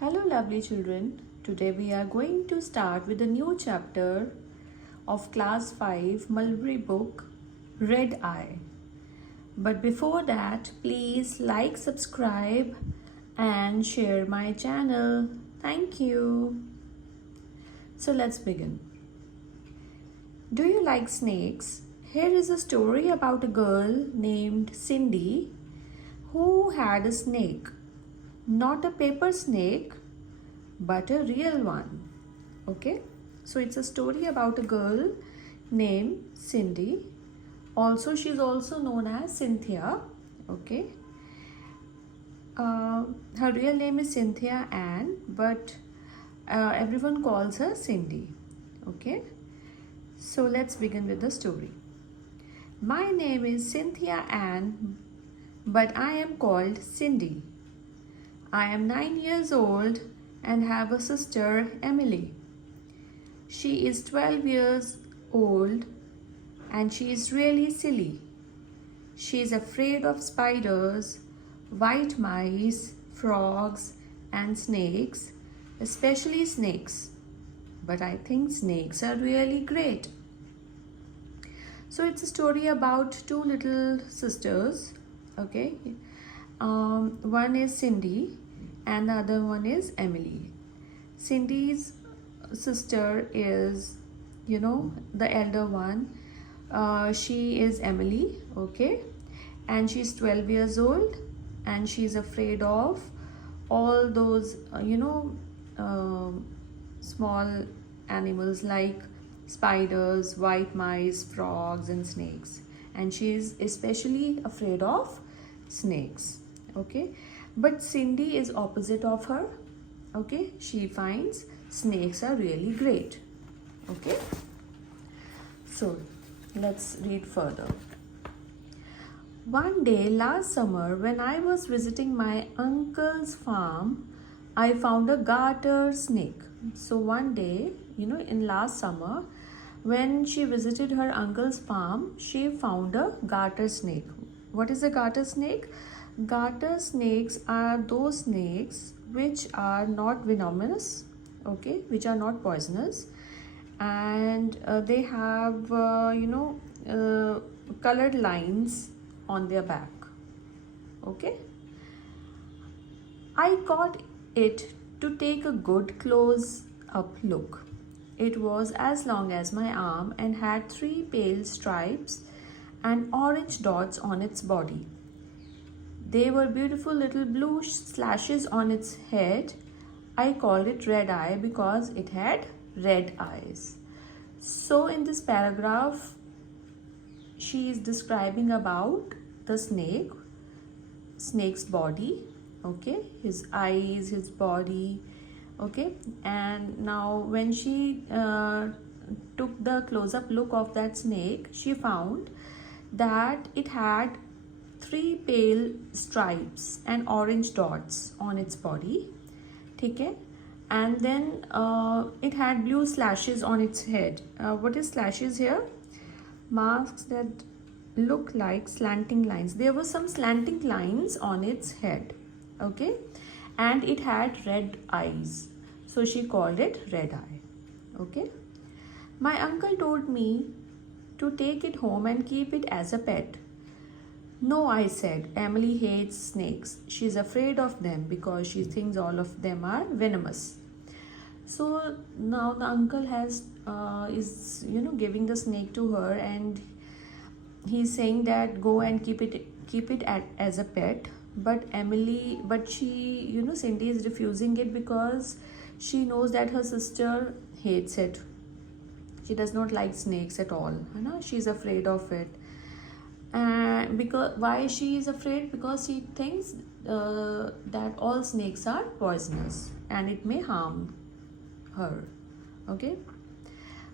Hello, lovely children. Today we are going to start with a new chapter of Class 5 Mulberry book, Red Eye. But before that, please like, subscribe, and share my channel. Thank you. So let's begin. Do you like snakes? Here is a story about a girl named Cindy who had a snake. Not a paper snake, but a real one. Okay, so it's a story about a girl named Cindy. Also, she's also known as Cynthia. Okay, her real name is Cynthia Ann, but everyone calls her Cindy. Okay, so let's begin with the story. My name is Cynthia Ann, but I am called Cindy. I am 9 years old and have a sister, Emily. She is 12 years old and she is really silly. She is afraid of spiders, white mice, frogs, and snakes, especially snakes. But I think snakes are really great. So it's a story about two little sisters, okay? One is Cindy and the other one is Emily. Cindy's sister is, the elder one. She is Emily, okay? And she's 12 years old and she's afraid of all those, small animals like spiders, white mice, frogs, and snakes. And she's especially afraid of snakes. Okay, but Cindy is opposite of her. Okay, she finds snakes are really great. Okay, so let's read further. One day last summer, when I was visiting my uncle's farm, I found a garter snake. So one day, in last summer, when she visited her uncle's farm, she found a garter snake. What is a garter snake? Garter snakes are those snakes which are not venomous, okay, which are not poisonous, and they have colored lines on their back. Okay, I caught it to take a good close up look. It was as long as my arm and had 3 pale stripes and orange dots on its body. They were beautiful little blue slashes on its head. I called it Red Eye because it had red eyes. So in this paragraph, she is describing about the snake's body, okay, his eyes, his body, okay. And now when she took the close-up look of that snake, she found that it had 3 pale stripes and orange dots on its body, okay, and then it had blue slashes on its head. What is slashes here? Marks that look like slanting lines. There were some slanting lines on its head, okay, and it had red eyes, so she called it Red Eye. Okay, my uncle told me to take it home and keep it as a pet. No, I said, Emily hates snakes. She's afraid of them because she thinks all of them are venomous. So now the uncle is giving the snake to her, and he's saying that go and keep it as a pet. But she, Cindy is refusing it because she knows that her sister hates it. She does not like snakes at all. She's afraid of it. And because why she is afraid? Because she thinks that all snakes are poisonous and it may harm her. Okay,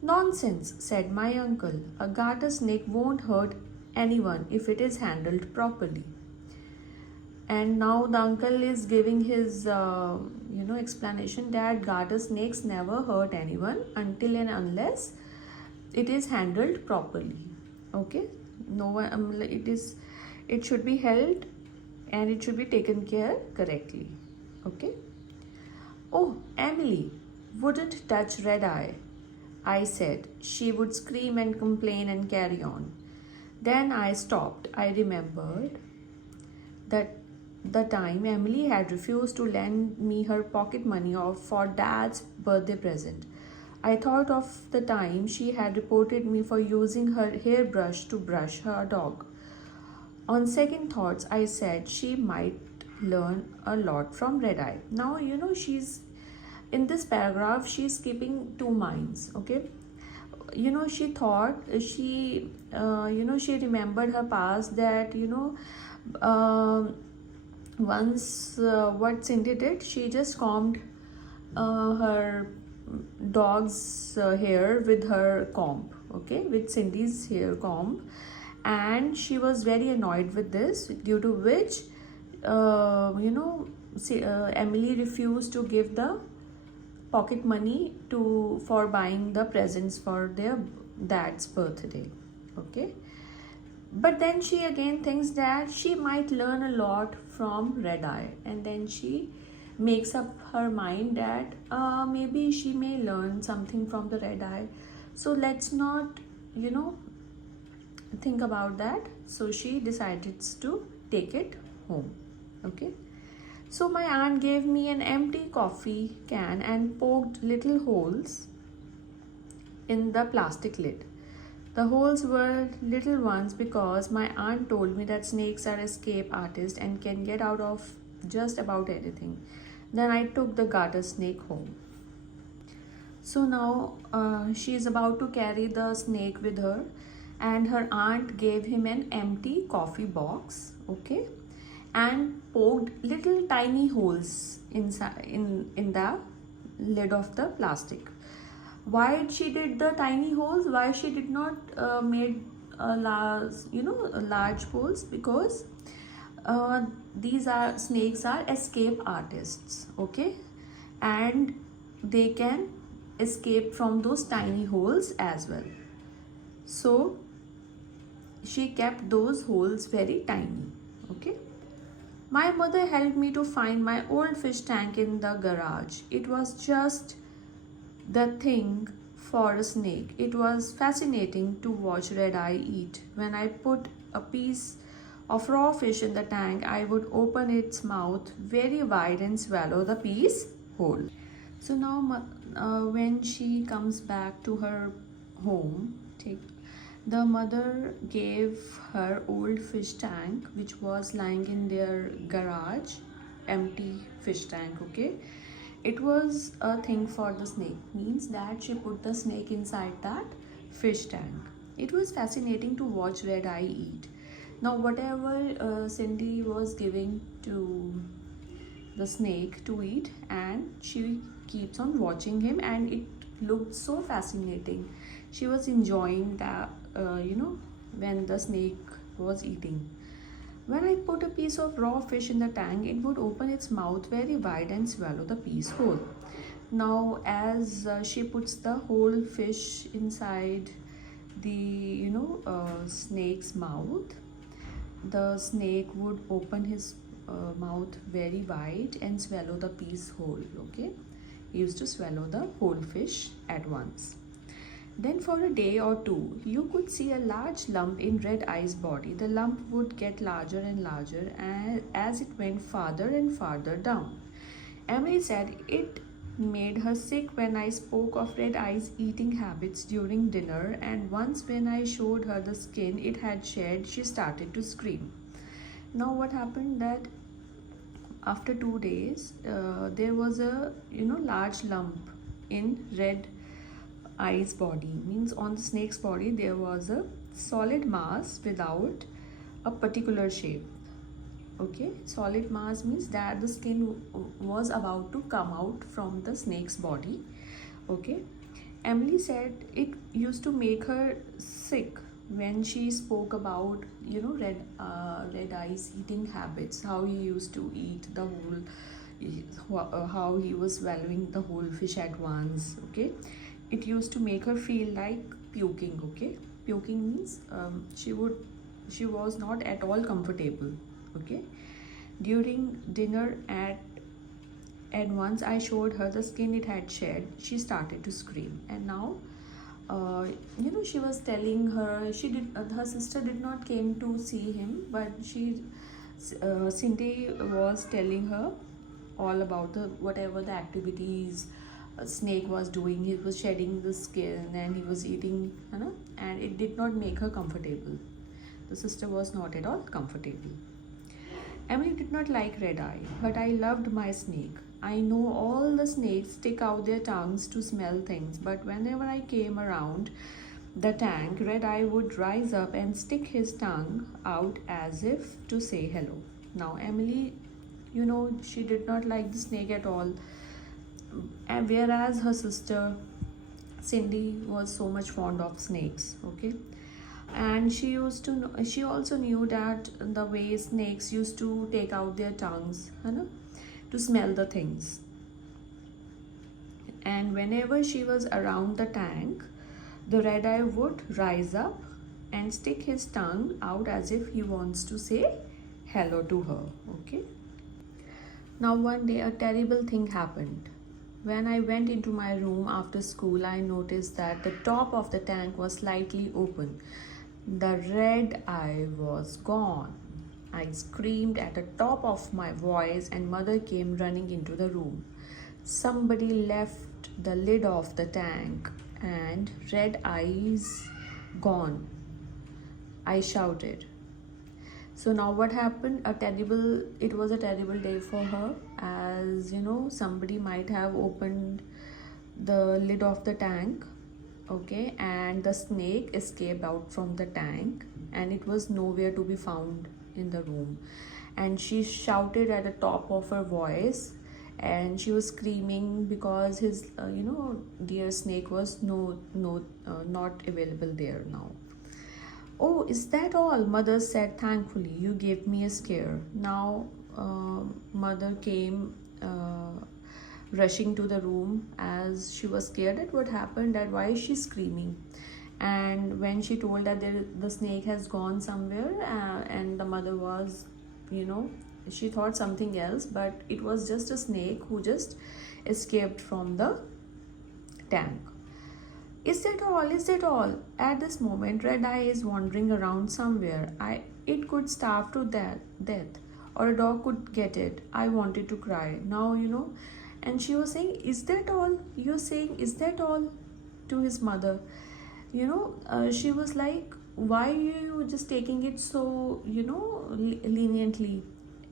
nonsense, said my uncle. A garter snake won't hurt anyone if it is handled properly. And now the uncle is giving his explanation that garter snakes never hurt anyone until and unless it is handled properly. Okay, no one, it should be held and it should be taken care correctly. Okay, Oh, Emily wouldn't touch Red Eye, I said. She would scream and complain and carry on. Then I stopped. I remembered that the time Emily had refused to lend me her pocket money for Dad's birthday present. I thought of the time she had reported me for using her hairbrush to brush her dog. On second thoughts, I said she might learn a lot from Red Eye. Now, she's in this paragraph, she's keeping two minds, okay? She thought she remembered her past that, once what Cindy did, she just combed her dog's hair with her comb, okay, with Cindy's hair comb, and she was very annoyed with this, due to which Emily refused to give the pocket money for buying the presents for their dad's birthday, okay. But then she again thinks that she might learn a lot from Red Eye, and then she makes up her mind that maybe she may learn something from the Red Eye. So let's not, think about that. So she decided to take it home, okay. So my aunt gave me an empty coffee can and poked little holes in the plastic lid. The holes were little ones because my aunt told me that snakes are escape artists and can get out of just about anything. Then I took the garter snake home. So now she is about to carry the snake with her, and her aunt gave him an empty coffee box, okay, and poked little tiny holes inside in the lid of the plastic. Why she did the tiny holes? Why she did not made large holes? Because snakes are escape artists, okay, and they can escape from those tiny holes as well. So she kept those holes very tiny, okay. My mother helped me to find my old fish tank in the garage. It was just the thing for a snake. It was fascinating to watch Red Eye eat. When I put a piece of raw fish in the tank, I would open its mouth very wide and swallow the piece whole. So now when she comes back to her home, the mother gave her old fish tank, which was lying in their garage, empty fish tank, okay. It was a thing for the snake, means that she put the snake inside that fish tank. It was fascinating to watch Red Eye eat. Now whatever Cindy was giving to the snake to eat, and she keeps on watching him, and it looked so fascinating. She was enjoying that, when the snake was eating. When I put a piece of raw fish in the tank, it would open its mouth very wide and swallow the piece whole. Now as she puts the whole fish inside the snake's mouth, the snake would open his mouth very wide and swallow the piece whole, okay. He used to swallow the whole fish at once. Then for a day or two, you could see a large lump in Red Eye's body. The lump would get larger and larger as it went farther and farther down. Emily said it made her sick when I spoke of Red Eye's eating habits during dinner, and once when I showed her the skin it had shed, she started to scream. Now what happened that after 2 days, there was a large lump in Red Eye's body, means on the snake's body there was a solid mass without a particular shape, okay. Solid mass means that the skin was about to come out from the snake's body, okay. Emily said it used to make her sick when she spoke about Red Eye's eating habits, how he used to eat the whole, how he was swallowing the whole fish at once, okay. It used to make her feel like puking, okay. Puking means she was not at all comfortable, okay. During dinner at And once I showed her the skin it had shed, she started to scream. And now, she was telling her, her sister did not came to see him, but Cindy was telling her all about the whatever the activities snake was doing. He was shedding the skin and he was eating, and it did not make her comfortable. The sister was not at all comfortable. Emily did not like Red Eye, but I loved my snake. I know all the snakes stick out their tongues to smell things, but whenever I came around the tank, Red Eye would rise up and stick his tongue out as if to say hello. Now, Emily, she did not like the snake at all, and whereas her sister Cindy was so much fond of snakes. Okay, and she also knew that the way snakes used to take out their tongues, to smell the things. And whenever she was around the tank, the Red Eye would rise up and stick his tongue out as if he wants to say hello to her. Okay, now one day a terrible thing happened. When I went into my room after school, I noticed that the top of the tank was slightly open. The Red Eye was gone. I screamed at the top of my voice and mother came running into the room. Somebody left the lid of the tank and Red Eye's gone, I shouted. So now what happened? It was a terrible day for her, as somebody might have opened the lid of the tank. Okay, and the snake escaped out from the tank and it was nowhere to be found in the room. And she shouted at the top of her voice and she was screaming because his dear snake was not available there now. Oh, is that all? Mother said thankfully. You gave me a scare. Now mother came rushing to the room as she was scared at what happened, that why is she screaming. And when she told that the snake has gone somewhere, and the mother was, she thought something else, but it was just a snake who just escaped from the tank. Is that all? Is that all? At this moment, Red Eye is wandering around somewhere. It could starve to death, or a dog could get it. I wanted to cry. Now, and she was saying, is that all? You're saying, is that all? To his mother. She was like, why are you just taking it so, leniently?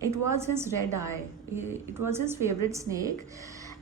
It was his Red Eye. It was his favorite snake.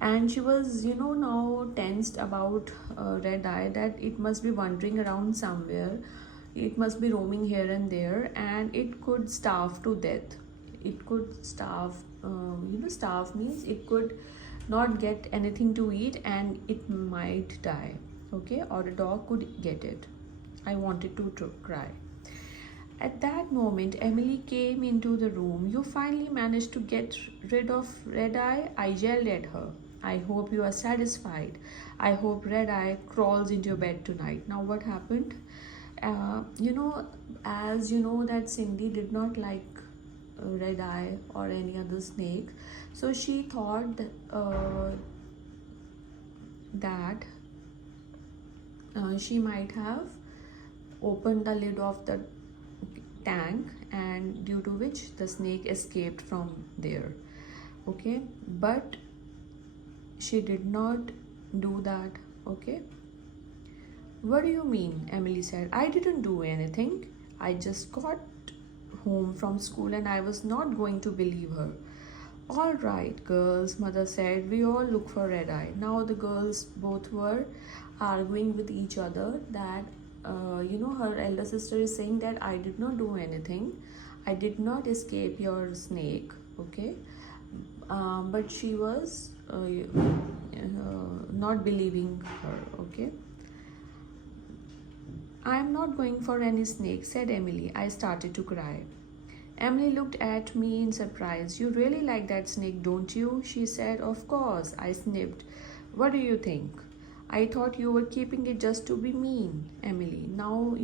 And she was, now tensed about Red Eye, that it must be wandering around somewhere. It must be roaming here and there, and it could starve to death. It could starve, starve means it could not get anything to eat and it might die. Okay, or a dog could get it. I wanted to cry. At that moment, Emily came into the room. You finally managed to get rid of Red Eye? I yelled at her. I hope you are satisfied. I hope Red Eye crawls into your bed tonight. Now what happened? As you know that Cindy did not like Red Eye or any other snake. So she thought that she might have opened the lid of the tank, and due to which the snake escaped from there. Okay, but she did not do that. Okay, what do you mean? Emily said. I didn't do anything. I just got home from school and I was not going to believe her. All right, girls, mother said, we all look for Red Eye. Now the girls both were arguing with each other that her elder sister is saying that I did not do anything. I did not escape your snake. Okay, but she was not believing her. Okay, I am not going for any snake, said Emily. I started to cry. Emily looked at me in surprise. You really like that snake, don't you? She said. Of course, I sniffed. What do you think? I thought you were keeping it just to be mean, Emily. Now,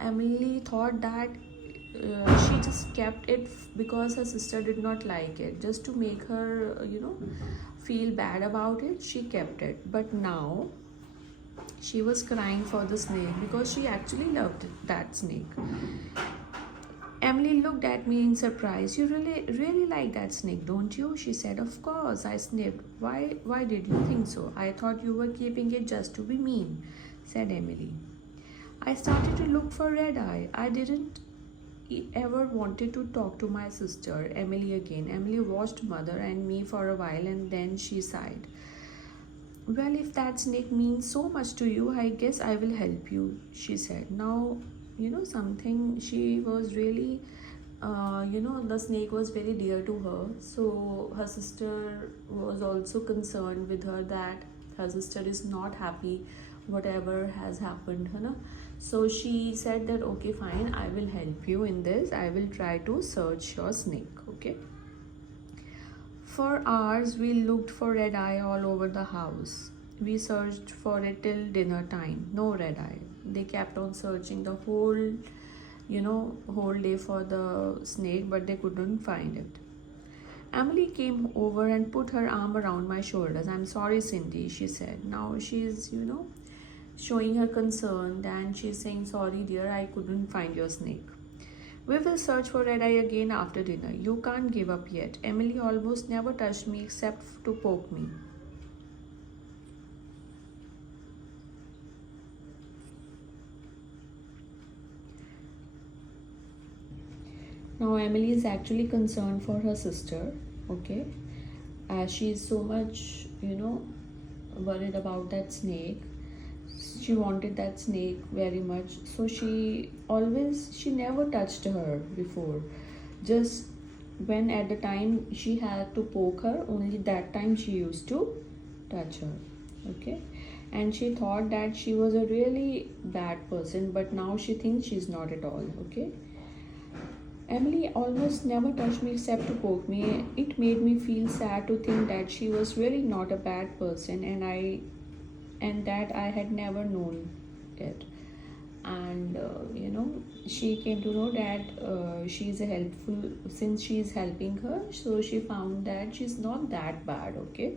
Emily thought that she just kept it because her sister did not like it. Just to make her, feel bad about it, she kept it. But now she was crying for the snake because she actually loved that snake. Emily looked at me in surprise. You really like that snake, don't you? She said. Of course, I sniffed. Why did you think so? I thought you were keeping it just to be mean, said Emily. I started to look for Red Eye. I didn't ever wanted to talk to my sister, Emily again. Emily watched mother and me for a while and then she sighed. Well, if that snake means so much to you, I guess I will help you, she said. Now, something, she was really, the snake was very dear to her. So her sister was also concerned with her that her sister is not happy whatever has happened. So she said that, okay, fine, I will help you in this. I will try to search your snake, okay? For hours, we looked for Red Eye all over the house. We searched for it till dinner time. No Red Eye. They kept on searching the whole day for the snake, but they couldn't find it. Emily came over and put her arm around my shoulders. I'm sorry, Cindy, she said. Now she's, showing her concern and she's saying, sorry, dear, I couldn't find your snake. We will search for Red Eye again after dinner. You can't give up yet. Emily almost never touched me except to poke me. Now Emily is actually concerned for her sister, okay, as she is so much, worried about that snake. She wanted that snake very much, so she never touched her before. Just when at the time she had to poke her, only that time she used to touch her, okay. And she thought that she was a really bad person, but now she thinks she's not at all, okay. Emily almost never touched me except to poke me. It made me feel sad to think that she was really not a bad person, and that I had never known it. And she came to know that she's a helpful, since she is helping her, so she found that she's not that bad, okay.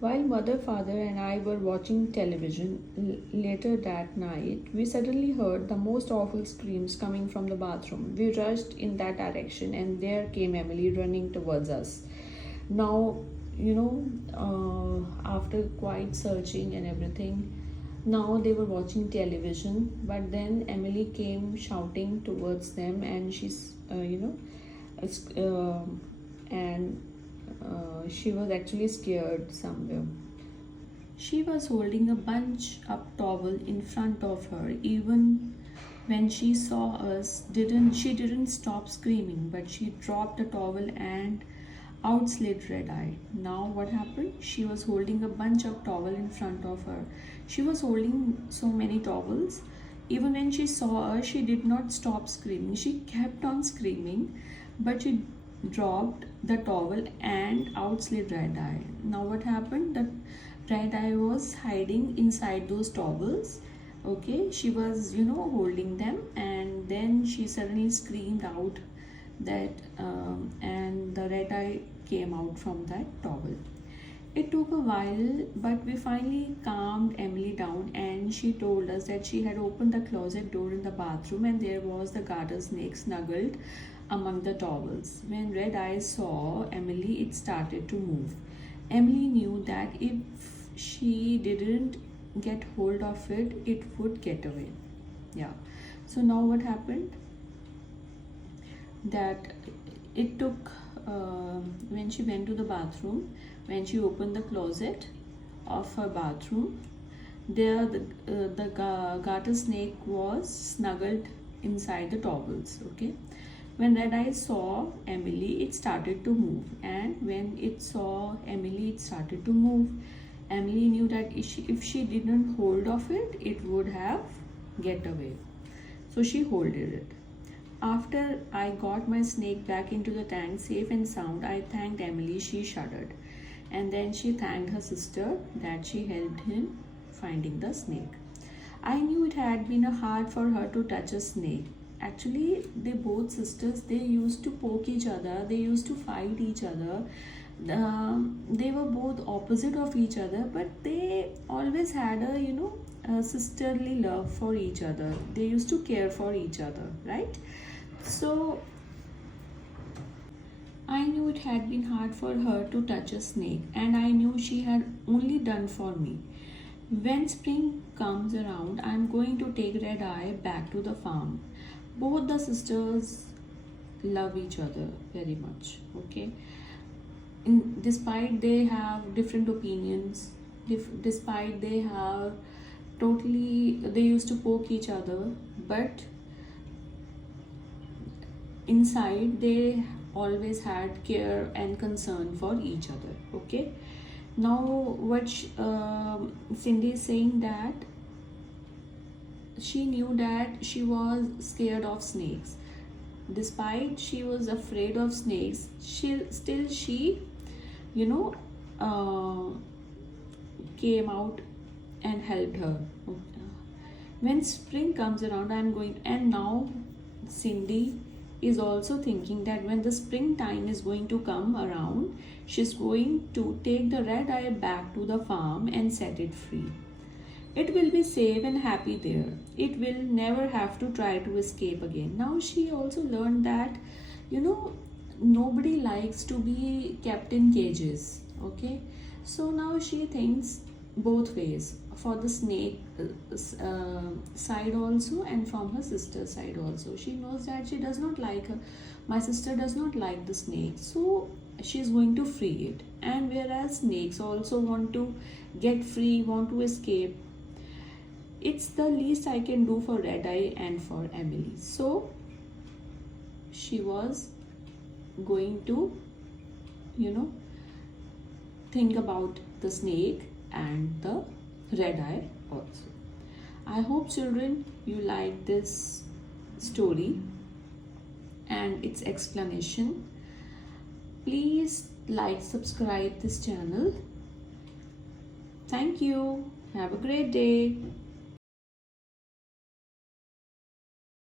While mother, father and I were watching television later that night, we suddenly heard the most awful screams coming from the bathroom. We rushed in that direction and there came Emily running towards us. Now, after quite searching and everything, now they were watching television, but then Emily came shouting towards them and she's, and she was actually scared somewhere. She was holding a bunch up towel in front of her. Even when she saw us, she didn't stop screaming, but she dropped the towel and out slid Red Eye. Now what happened? She was holding a bunch of towel in front of her. She was holding so many towels. Even when she saw us, she did not stop screaming. She kept on screaming, but she dropped the towel and out slid Red Eye. Now what happened? The Red Eye was hiding inside those towels, okay. She was holding them, and then she suddenly screamed out that and the Red Eye came out from that towel. It took a while, but we finally calmed Emily down and she told us that she had opened the closet door in the bathroom and there was the garter snake snuggled among the towels. When Red Eye saw Emily, it started to move. Emily knew that if she didn't get hold of it, it would get away. Yeah. So now what happened? That it took, when she went to the bathroom, when she opened the closet of her bathroom, there the garter snake was snuggled inside the towels, okay. When Red Eye saw Emily, it started to move, and when it saw Emily, it started to move. Emily knew that if she didn't hold of it, it would have get away. So she holded it. After I got my snake back into the tank safe and sound, I thanked Emily. She shuddered. And then she thanked her sister that she helped in finding the snake. I knew it had been hard for her to touch a snake, actually they both sisters, they used to poke each other, they used to fight each other. They were both opposite of each other, but they always had a, a sisterly love for each other. They used to care for each other, right? So I knew it had been hard for her to touch a snake, and I knew she had only done for me. When spring comes around, I'm going to take Red Eye back to the farm. Both the sisters love each other very much, okay? Despite they have different opinions, despite they have they used to poke each other, but inside they always had care and concern for each other, okay? Now what Cindy is saying that she knew that she was scared of snakes. Despite she was afraid of snakes, she you know came out and helped her. When spring comes around, I'm going, and now Cindy is also thinking that when the springtime is going to come around, she's going to take the Red Eye back to the farm and set it free. It will be safe and happy there. It will never have to try to escape again. Now she also learned that, nobody likes to be kept in cages, okay? So now she thinks both ways, for the snake side also and from her sister's side also. She knows that she does not like her, my sister does not like the snake, so she's going to free it. And whereas snakes also want to get free, want to escape, it's the least I can do for Red Eye and for Emily. So she was going to think about the snake and the Red Eye also. I hope children you like this story and its explanation. Please like, subscribe this channel. Thank you. Have a great day.